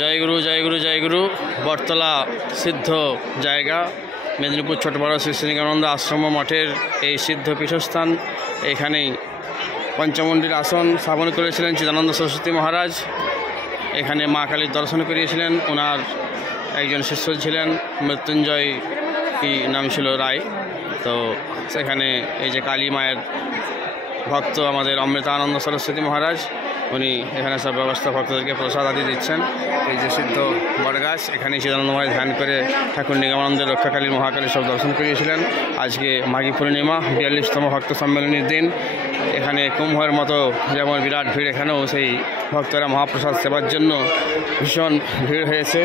জয়গুরু জয়গুরু জয়গুরু। বটতলা সিদ্ধ জায়গা, মেদিনীপুর ছোটপাড়া শ্রী শ্রীনিকানন্দ আশ্রম মঠের এই সিদ্ধ পীঠস্থান। এখানেই পঞ্চমন্ডির আসন স্থাপন করেছিলেন চিদানন্দ সরস্বতী মহারাজ। এখানে মা কালীর দর্শন করিয়েছিলেন। ওনার একজন শিষ্য ছিলেন মৃত্যুঞ্জয়, কি নাম ছিল, রায়। তো সেখানে এই যে কালী মায়ের ভক্ত আমাদের অমৃতানন্দ সরস্বতী মহারাজ, উনি এখানে সব ব্যবস্থা ভক্তদেরকে প্রসাদ আদি দিচ্ছেন। এই যে সিদ্ধ বটগাছ, এখানে চিদানন্দময় ধ্যান করে ঠাকুর নিগমানন্দের রক্ষাকালী মহাকালী সব দর্শন করিয়েছিলেন। আজকে মাঘী পূর্ণিমা, 42তম ভক্ত সম্মেলনীর দিন। এখানে কুম্ভের মতো যেমন বিরাট ভিড়, এখানেও সেই ভক্তরা মহাপ্রসাদ সেবার জন্য ভীষণ ভিড় হয়েছে।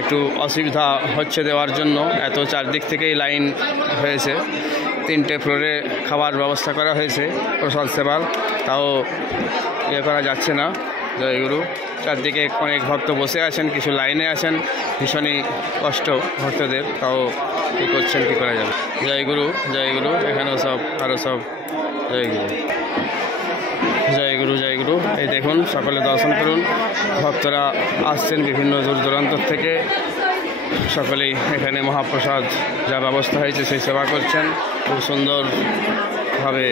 একটু অসুবিধা হচ্ছে দেওয়ার জন্য, এত চারদিক থেকেই লাইন হয়েছে। 3টে ফ্লোরে খাবার ব্যবস্থা করা হয়েছে প্রসাদ সেবার, তাও ইয়ে করা যাচ্ছে না। জয়গুরু। চারদিকে অনেক ভক্ত বসে আছেন, কিছু লাইনে আছেন, ভীষণই কষ্ট ভক্তদের, তাও কী করছেন, কী করা যাবে। জয়গুরু জয়গুরু। এখানেও সব আরও সব জয়গুরু জয়গুরু জয়গুরু। এই দেখুন, সকলে দর্শন করুন। ভক্তরা আসছেন বিভিন্ন দূর দূরান্ত থেকে, সকলেই এখানে মহাপ্রসাদ যা ব্যবস্থা হয়েছে সেই সেবা করছেন। খুব সুন্দরভাবে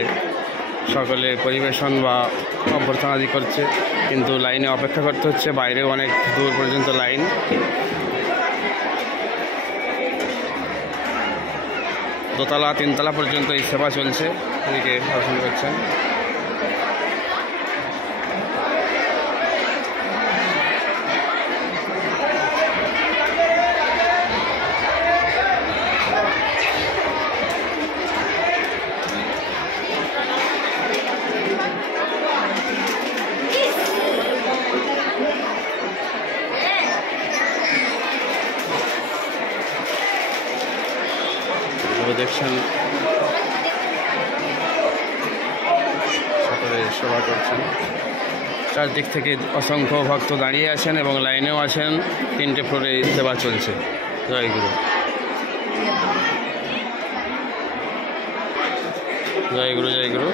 সকলে পরিবেশন বা অভ্যর্থনাদি করছে, কিন্তু লাইনে অপেক্ষা করতে হচ্ছে। বাইরেও অনেক দূর পর্যন্ত লাইন। দোতলা 3তলা পর্যন্ত এই সেবা চলছে। এদিকে দর্শন করছেন। দেখছেন সকলে সেবা করছেন। চারদিক থেকে অসংখ্য ভক্ত দাঁড়িয়ে আছেন এবং লাইনেও আছেন। 3টে ফ্লোরে সেবা চলছে। জয়গুরু জয়গুরু জয়গুরু।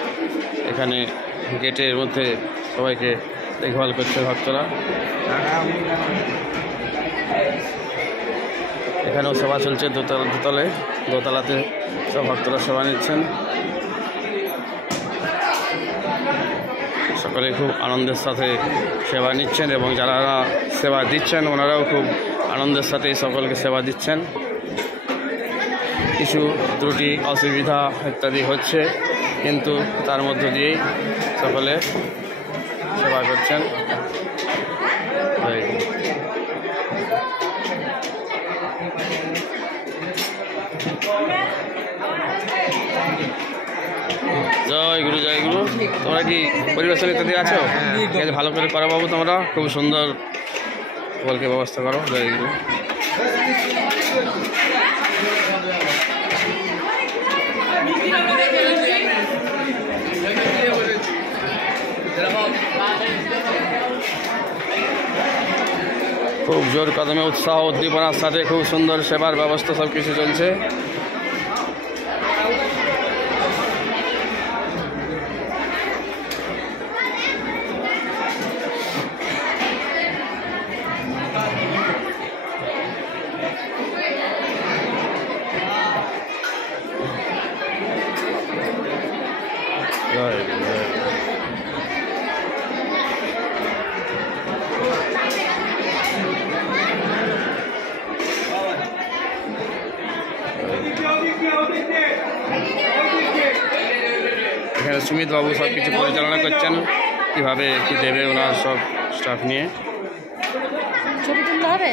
এখানে গেটের মধ্যে সবাইকে দেখভাল করছে ভক্তরা। এখানেও সেবা চলছে দোতলাতে সব ভক্তরা সেবা নিচ্ছেন। সকলে খুব আনন্দের সাথে সেবা নিচ্ছেন এবং যারা সেবা দিচ্ছেন ওনারাও খুব আনন্দের সাথে সকলকে সেবা দিচ্ছেন। কিছু ত্রুটি অসুবিধা ইত্যাদি হচ্ছে, কিন্তু তার মধ্য দিয়েই সকলে সেবা করছেন। জয় গুরু জয় গুরু। তোমরা কি পরিবেশন ইত্যাদি আছো? ঠিক আছে, ভালো করে করো বাবু, তোমরা খুব সুন্দর সকলকে ব্যবস্থা করো। জয় গুরু। খুব জোর কদমে উৎসাহ উদ্দীপনার সাথে খুব সুন্দর সেবার ব্যবস্থা সব কিছু চলছে। এখানে সুমিত বাবু সব কিছু পরিচালনা করছেন, কীভাবে কী দেবে ওনার সব স্টাফ নিয়ে। ছবি তুলতে হবে।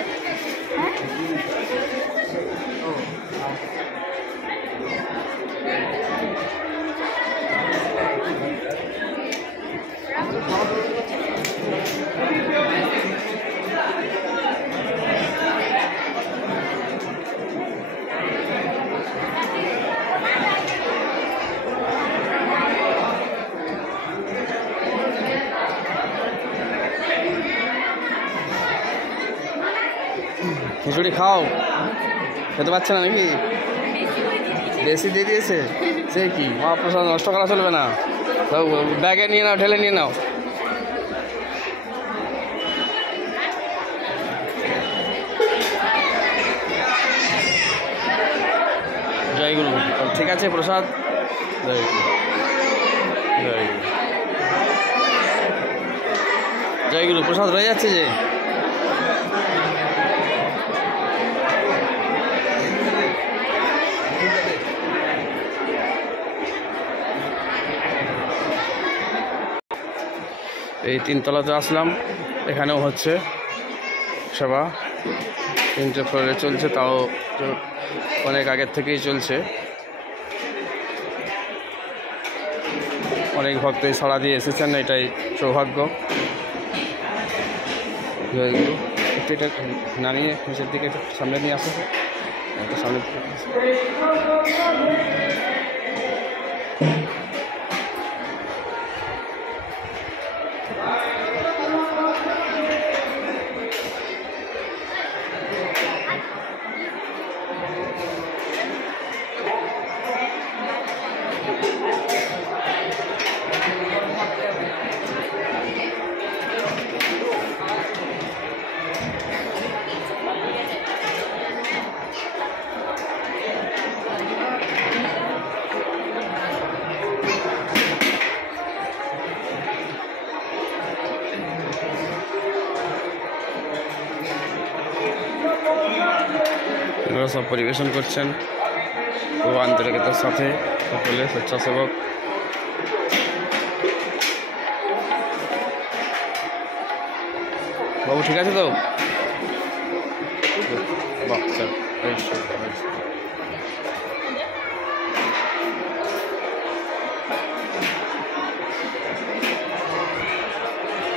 খিচুড়ি খাও, খেতে পারছে না নাকি? বেশি দিয়ে দিয়েছে। সে কি, মহাপ্রসাদ নষ্ট করা চলবে না। সব ব্যাগে নিয়ে নাও, ঢেলে নিয়ে নাও। ঠিক আছে প্রসাদ? জয় গুরু, জয় গুরু, জয় গুরু। প্রসাদ রয়ে যাচ্ছে যে। এই 3 তলাতে আসলাম, এখানেও হচ্ছে সেবা। 3টে ফ্লোরে চলছে, তাও অনেক আগের থেকেই চলছে। অনেক ভক্তই সাড়া দিয়ে এসেছেন, এটাই সৌভাগ্য। জয়গুরু। একটু এটা নামিয়ে নিচের দিকে একটু সামনে নিয়ে আসো, একটু সামনে দিকে। সব পরিবেশন করছেন খুব আন্তরিকতার সাথে সকলে স্বেচ্ছাসেবক। বাবু ঠিক আছে তো? বাহ, স্যার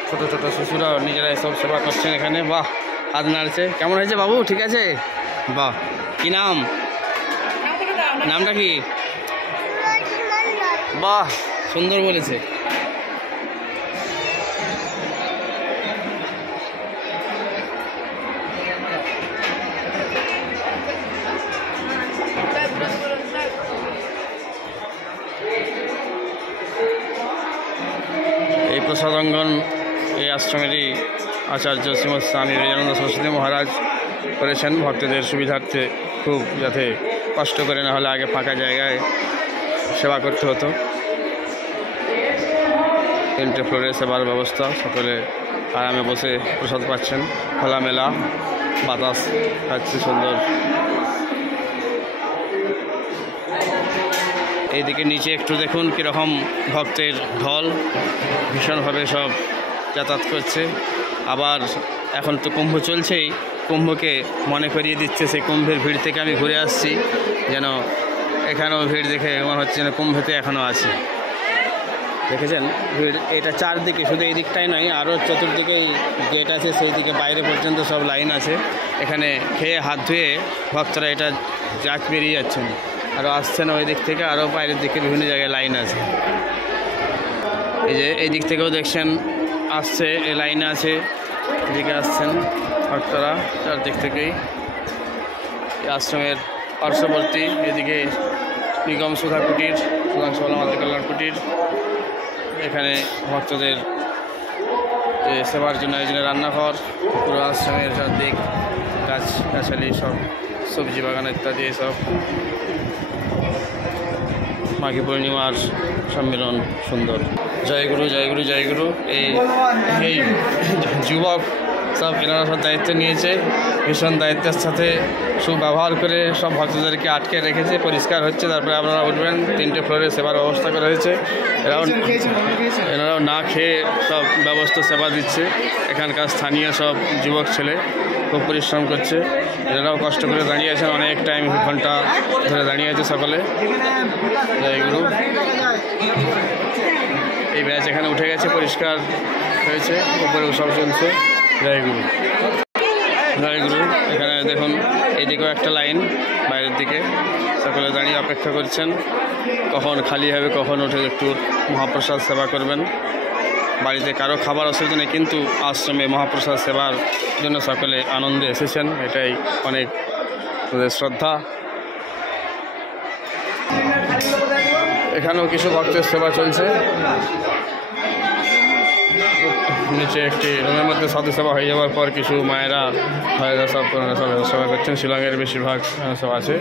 ছোট ছোট শিশুরা নিজেরাই সব সেবা করছেন এখানে। বাহ, হাত নাড়ছে। কেমন হয়েছে বাবু? ঠিক আছে? বাহ। কি নাম? নামটা কি? বাহ, সুন্দর বলেছে। এই প্রসাদাঙ্গন এই আশ্রমেরই আচার্য শ্রীমৎ স্বামী বিবেকানন্দ সরস্বতী মহারাজ করেছেন ভক্তদের সুবিধার্থে, খুব যাতে কষ্ট করে না হলে আগে ফাঁকা জায়গায় সেবা করতে হতো। 3টে ফ্লোরে সেবার ব্যবস্থা, সকলে আরামে বসে প্রসাদ পাচ্ছেন, খোলামেলা বাতাস খাচ্ছে সুন্দর। এইদিকে নিচে একটু দেখুন কীরকম ভক্তের ঢল, ভীষণভাবে সব যাতায়াত করছে। আবার এখন তো কুম্ভ চলছেই, কুম্ভকে মনে করিয়ে দিচ্ছে সেই কুম্ভের ভিড় থেকে আমি ঘুরে আসছি, যেন এখানেও ভিড় দেখে মনে হচ্ছে যেন কুম্ভেতে এখনও আছে। দেখেছেন ভিড়, এটা চারদিকে, শুধু এই দিকটাই নয়, আরও চতুর্দিকেই গেট আছে, সেই দিকে বাইরে পর্যন্ত সব লাইন আছে। এখানে খেয়ে হাত ধুয়ে ভক্তরা এটা যাচ বেরিয়ে যাচ্ছেন, আরও আসছেন ওই দিক থেকে, আরও বাইরের দিকে বিভিন্ন জায়গায় লাইন আছে। এই যে এই দিক থেকেও দেখছেন আসছে, এই লাইনে আছে, এদিকে আসছেন ভক্তরা চারদিক থেকেই। আশ্রমের পার্শ্ববর্তী এদিকে নিগম সুধা কুটির, সুধাংশু মাতৃ কল্যাণ কুটির, এখানে ভক্তদের সেবার জন্য এই জন্য রান্নাঘর, পুরো আশ্রমের চারদিক গাছগাছালি, সব সবজি বাগান ইত্যাদি সব। মাঘী পূর্ণিমার সম্মেলন সুন্দর। জয়গুরু, জয়গুরু, জয়গুরু। এই যুবক সব এনারা সব দায়িত্ব নিয়েছে, ভীষণ দায়িত্বের সাথে সুব্যবহার করে সব ভক্তদেরকে আটকে রেখেছে, পরিষ্কার হচ্ছে, তারপরে আপনারা উঠবেন। 3টে ফ্লোরে সেবার ব্যবস্থা করা হয়েছে। এনারাও না খেয়ে সব ব্যবস্থা সেবা দিচ্ছে। এখানকার স্থানীয় সব যুবক ছেলে খুব পরিশ্রম করছে, এনারাও কষ্ট করে দাঁড়িয়ে আছেন, অনেক টাইম ঘন্টা ধরে দাঁড়িয়ে আছে সকলে। জয়গুরু। এই ব্যাচ এখানে উঠে গেছে, পরিষ্কার হয়েছে, উপরে সব চলছে। জয়গুরু, জয়গুরু। এখানে দেখুন এইদিকেও একটা লাইন, বাইরের দিকে সকলে দাঁড়িয়ে অপেক্ষা করছেন কখন খালি হবে, কখন উঠে একটু মহাপ্রসাদ সেবা করবেন। বাড়িতে কারো খাবার অসুবিধা নেই, কিন্তু আশ্রমে মহাপ্রসাদ সেবার জন্য সকলে আনন্দে এসেছেন, এটাই অনেক শ্রদ্ধা। এখানেও কিছু ভক্তের সেবা চলছে। নিচে একটি রুমের মধ্যে সাধু সেবা হয়ে যাওয়ার পর কিছু মায়েরা ভাইয়েরা সব সেবা করছেন। শিলংয়ের বেশিরভাগ সব আছে।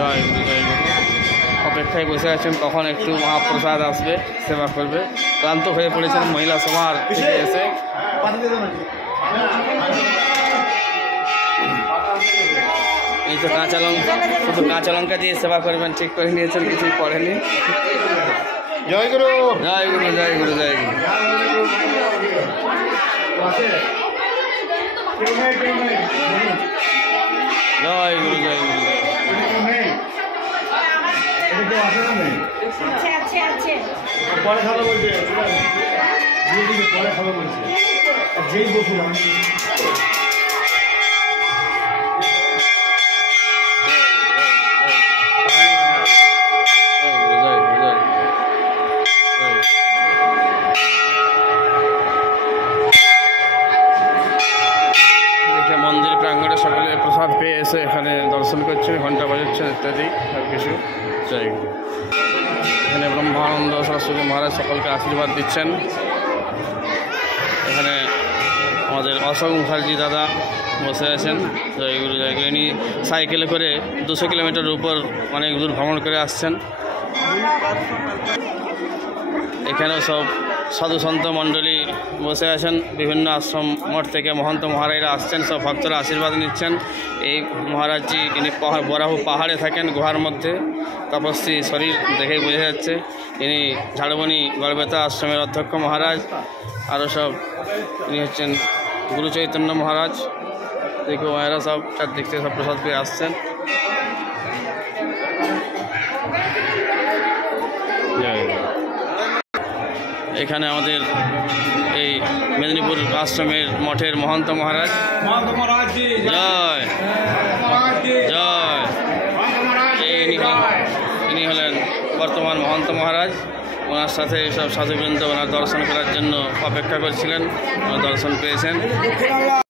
জয় গুরু জয় গুরু। অপেক্ষায় বসে আছেন কখন একটু মহাপ্রসাদ আসবে, সেবা করবে। ক্লান্ত হয়ে পড়েছেন মহিলা সভার থেকে এসে। এই তো কাঁচা লঙ্কা, শুধু কাঁচা লঙ্কা দিয়ে সেবা করবেন ঠিক করে নিয়েছেন, কিছুই করেনি। জয় গুরু। জয় গুরু জয় গুরু জয় গুরু। জয় গুরু জয় গুরু জয় পরে খাবো বলছে, পরে খাবো বলছে, যেই বসুন মন্দির প্রাঙ্গণে সকলে প্রসাদ পেয়ে এসে এখানে দর্শন করছেন, ঘন্টা বাজাচ্ছেন ইত্যাদি সব কিছু। জয় গুরু। এখানে ব্রহ্মানন্দ সরস্বতী মহারাজ সকলকে আশীর্বাদ দিচ্ছেন। এখানে আমাদের অশোক মুখার্জি দাদা বসে আছেন। জয় গুরু জয় গুরু। ইনি সাইকেলে করে 200 কিলোমিটার উপর অনেক দূর ভ্রমণ করে আসছেন। এখানেও সব সাধু সন্ত মণ্ডলী বসে আছেন। বিভিন্ন আশ্রম মঠ থেকে মহন্ত মহারাজরা আসছেন, সব ভক্তরা আশীর্বাদ নিচ্ছেন। এই মহারাজজি ইনি বরাহ পাহাড়ে থাকেন, গুহার মধ্যে তপস্বী শরীর দেখেই বোঝা যাচ্ছে। ইনি ঝাড়বনি গড়বেতা আশ্রমের অধ্যক্ষ মহারাজ। আরও সব ইনি হচ্ছেন গুরু চৈতন্য মহারাজ। দেখো মায়েরা সব চারদিক থেকে সব প্রসাদ পেয়ে আসছেন। এখানে আমাদের এই মেদিনীপুর আশ্রমের মঠের মহন্ত মহারাজ। জয় জয়। ইনি হলেন বর্তমান মহন্ত মহারাজ। ওনার সাথে সব সাধুবৃন্দ ওনার দর্শন করার জন্য অপেক্ষা করছিলেন, ওনার দর্শন পেয়েছেন।